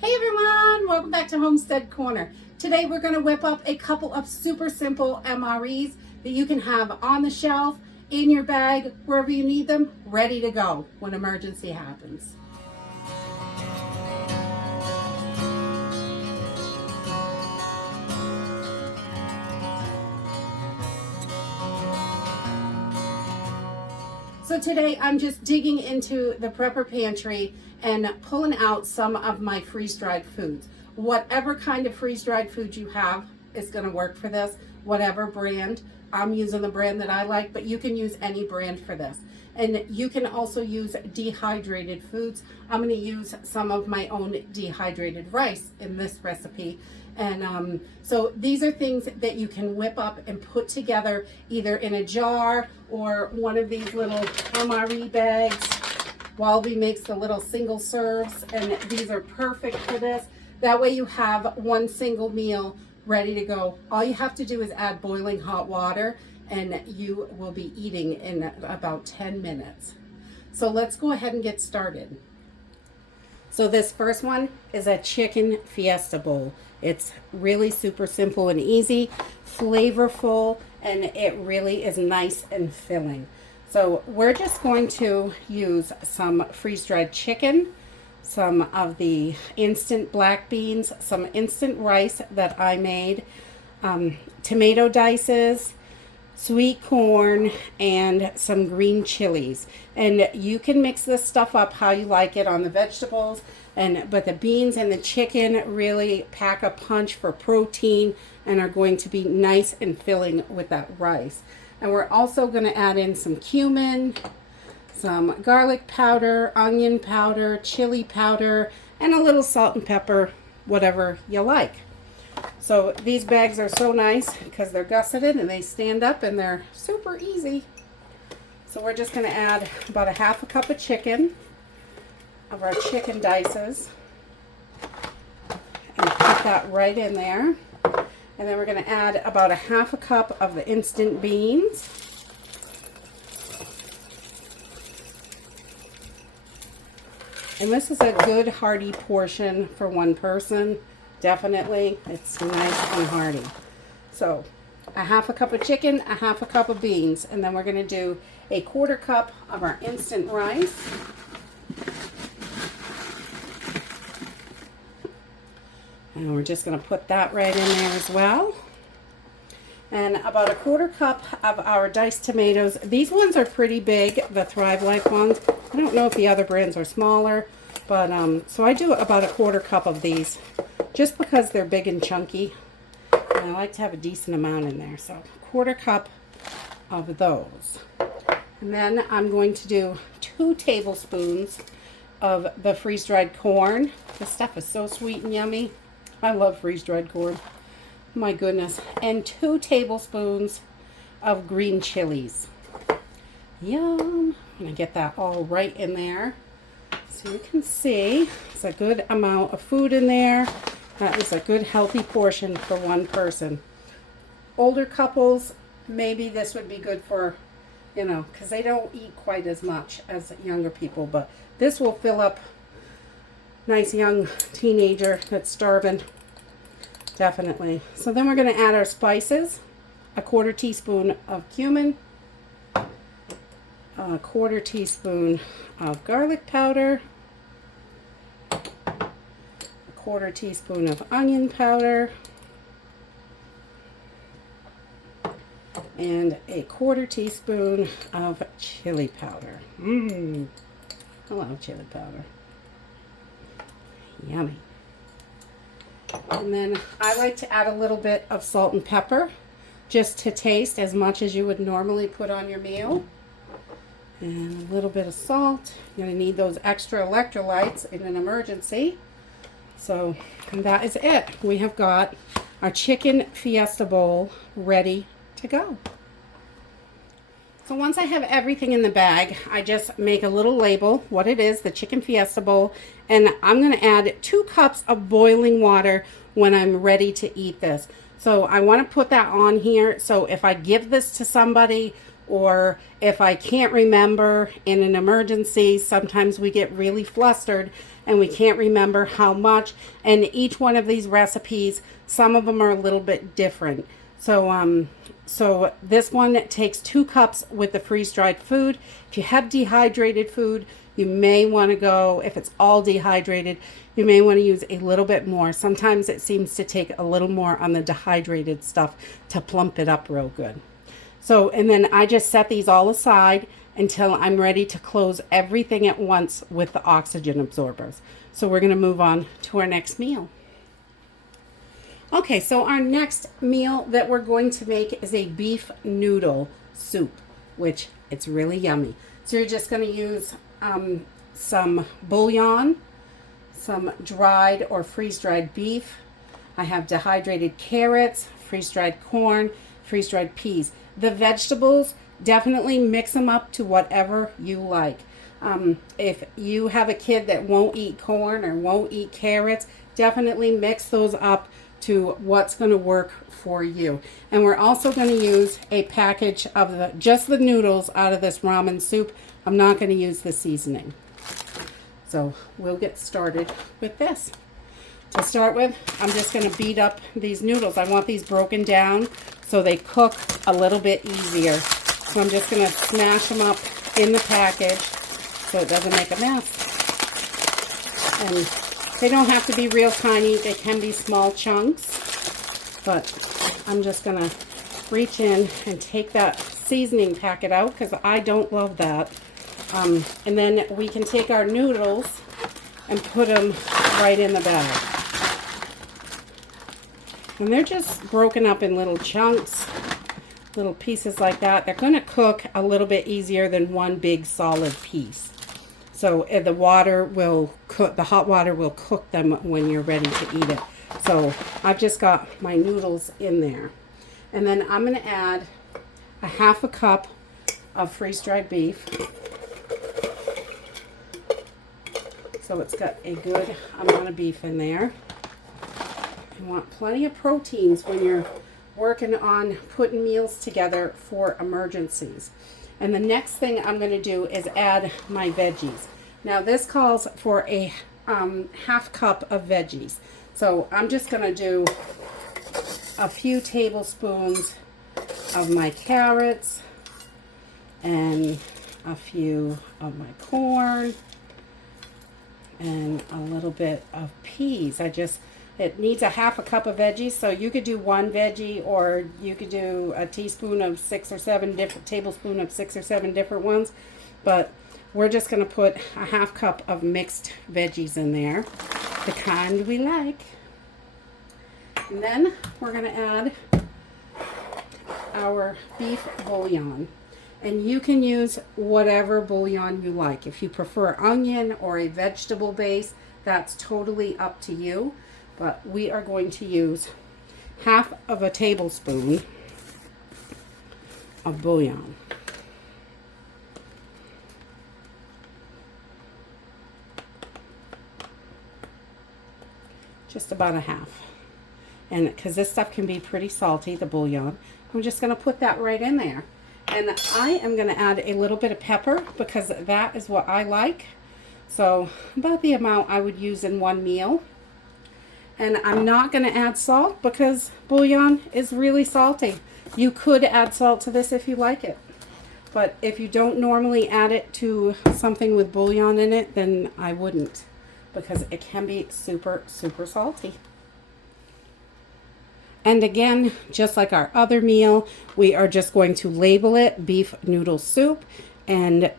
Hey everyone, welcome back to Homestead Corner. Today we're going to whip up a couple of super simple MREs that you can have on the shelf, in your bag, wherever you need them, ready to go when emergency happens. So today I'm just digging into the prepper pantry and pulling out some of my freeze-dried foods. Whatever kind of freeze-dried food you have is going to work for this, whatever brand. I'm using the brand that I like, but you can use any brand for this. And you can also use dehydrated foods. I'm going to use some of my own dehydrated rice in this recipe. And so these are things that you can whip up and put together either in a jar or one of these little MRE bags. Walby makes the little single serves, and these are perfect for this. That way you have one single meal ready to go. All you have to do is add boiling hot water and you will be eating in about 10 minutes. So let's go ahead and get started. So this first one is a chicken Fiesta bowl. It's really super simple and easy, flavorful, and it really is nice and filling. So we're just going to use some freeze-dried chicken, some of the instant black beans, some instant rice that I made, tomato dices, sweet corn, and some green chilies. And you can mix this stuff up how you like it on the vegetables, but the beans and the chicken really pack a punch for protein and are going to be nice and filling with that rice. And we're also going to add in some cumin, some garlic powder, onion powder, chili powder, and a little salt and pepper, whatever you like. So these bags are so nice because they're gusseted and they stand up and they're super easy. So we're just going to add about a half a cup of chicken, of our chicken dices, and put that right in there. And then we're going to add about a half a cup of the instant beans. And this is a good hearty portion for one person. Definitely, it's nice and hearty. So a half a cup of chicken, a half a cup of beans, and then we're going to do a quarter cup of our instant rice. And we're just going to put that right in there as well. And about a quarter cup of our diced tomatoes. These ones are pretty big, the Thrive Life ones. I don't know if the other brands are smaller, but so I do about a quarter cup of these just because they're big and chunky. And I like to have a decent amount in there. So a quarter cup of those. And then I'm going to do 2 tablespoons of the freeze-dried corn. This stuff is so sweet and yummy. I love freeze-dried corn. My goodness. And 2 tablespoons of green chilies. Yum. I'm going to get that all right in there. So you can see it's a good amount of food in there. That is a good healthy portion for one person. Older couples, maybe this would be good for, because they don't eat quite as much as younger people. But this will fill up nice young teenager that's starving. Definitely. So then we're going to add our spices. A quarter teaspoon of cumin. A quarter teaspoon of garlic powder. A quarter teaspoon of onion powder. And a quarter teaspoon of chili powder. I love chili powder. Yummy. And then I like to add a little bit of salt and pepper just to taste as much as you would normally put on your meal. And a little bit of salt. You're going to need those extra electrolytes in an emergency. So, and that is it. We have got our chicken Fiesta bowl ready to go. So once I have everything in the bag, I just make a little label, what it is, the chicken Fiesta bowl, and I'm going to add 2 cups of boiling water when I'm ready to eat this. So I want to put that on here, so if I give this to somebody or if I can't remember in an emergency, sometimes we get really flustered and we can't remember how much. And each one of these recipes, some of them are a little bit different. So this one takes 2 cups with the freeze-dried food. If you have dehydrated food, you may want to go, if it's all dehydrated, you may want to use a little bit more. Sometimes it seems to take a little more on the dehydrated stuff to plump it up real good. So, and then I just set these all aside until I'm ready to close everything at once with the oxygen absorbers. So we're going to move on to our next meal. Okay, so our next meal that we're going to make is a beef noodle soup, which it's really yummy. So you're just going to use some bouillon, some dried or freeze-dried beef. I have dehydrated carrots, freeze-dried corn, freeze-dried peas. The vegetables, definitely mix them up to whatever you like. If you have a kid that won't eat corn or won't eat carrots, definitely mix those up to what's going to work for you. And we're also going to use a package of just the noodles out of this ramen soup. I'm not going to use the seasoning. So we'll get started with this. To start with, I'm just going to beat up these noodles. I want these broken down so they cook a little bit easier. So I'm just going to smash them up in the package so it doesn't make a mess. And they don't have to be real tiny. They can be small chunks. But I'm just going to reach in and take that seasoning packet out because I don't love that. And then we can take our noodles and put them right in the bag. And they're just broken up in little chunks, little pieces like that. They're going to cook a little bit easier than one big solid piece. So the water will cook, the hot water will cook them when you're ready to eat it. So I've just got my noodles in there. And then I'm going to add a 1/2 cup of freeze-dried beef. So it's got a good amount of beef in there. You want plenty of proteins when you're working on putting meals together for emergencies. And the next thing I'm going to do is add my veggies. Now this calls for a 1/2 cup of veggies. So I'm just going to do a few tablespoons of my carrots and a few of my corn and a little bit of peas. It needs a 1/2 cup of veggies, so you could do 1 veggie, or you could do a teaspoon of 6 or 7 different, tablespoon of 6 or 7 different ones. But we're just going to put a 1/2 cup of mixed veggies in there, the kind we like. And then we're going to add our beef bouillon. And you can use whatever bouillon you like. If you prefer onion or a vegetable base, that's totally up to you. But we are going to use 1/2 tablespoon of bouillon. Just about a 1/2. And because this stuff can be pretty salty, the bouillon, I'm just going to put that right in there. And I am going to add a little bit of pepper because that is what I like. So about the amount I would use in one meal. And I'm not going to add salt because bouillon is really salty. You could add salt to this if you like it. But if you don't normally add it to something with bouillon in it, then I wouldn't, because it can be super, super salty. And again, just like our other meal, we are just going to label it beef noodle soup. And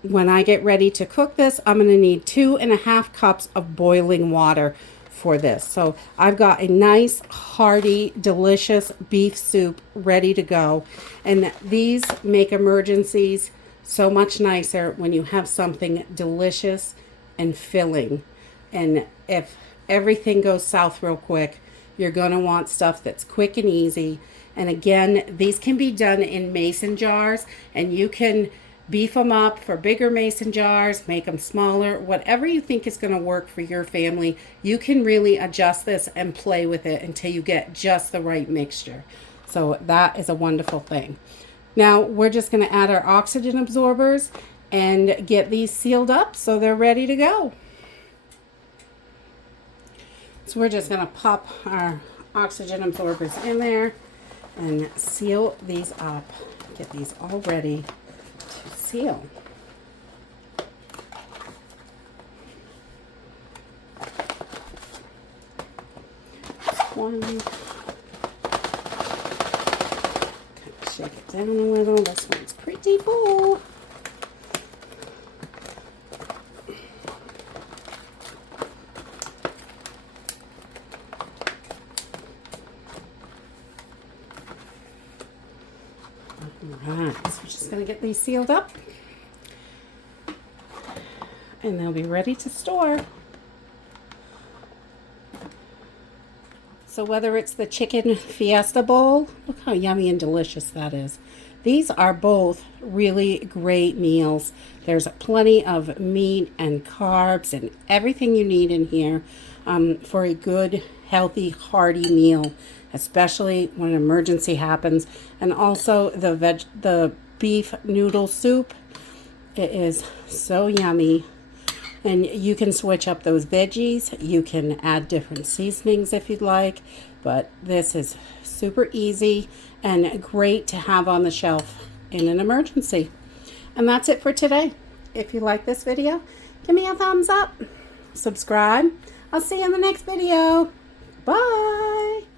when I get ready to cook this, I'm going to need 2.5 cups of boiling water for this. So I've got a nice, hearty, delicious beef soup ready to go. And these make emergencies so much nicer when you have something delicious and filling. And if everything goes south real quick, you're going to want stuff that's quick and easy. And again, these can be done in mason jars, and you can beef them up for bigger mason jars, make them smaller, whatever you think is going to work for your family. You can really adjust this and play with it until you get just the right mixture. So that is a wonderful thing. Now we're just going to add our oxygen absorbers and get these sealed up so they're ready to go. So we're just gonna pop our oxygen absorbers in there and seal these up. Get these all ready to seal. One. Shake it down a little. This one's pretty full. Alright, so we're just going to get these sealed up and they'll be ready to store. So whether it's the chicken Fiesta bowl, look how yummy and delicious that is. These are both really great meals. There's plenty of meat and carbs and everything you need in here for a good, healthy, hearty meal, especially when an emergency happens. And also the beef noodle soup. It is so yummy. And you can switch up those veggies. You can add different seasonings if you'd like. But this is super easy and great to have on the shelf in an emergency. And that's it for today. If you like this video, give me a thumbs up. Subscribe. I'll see you in the next video. Bye.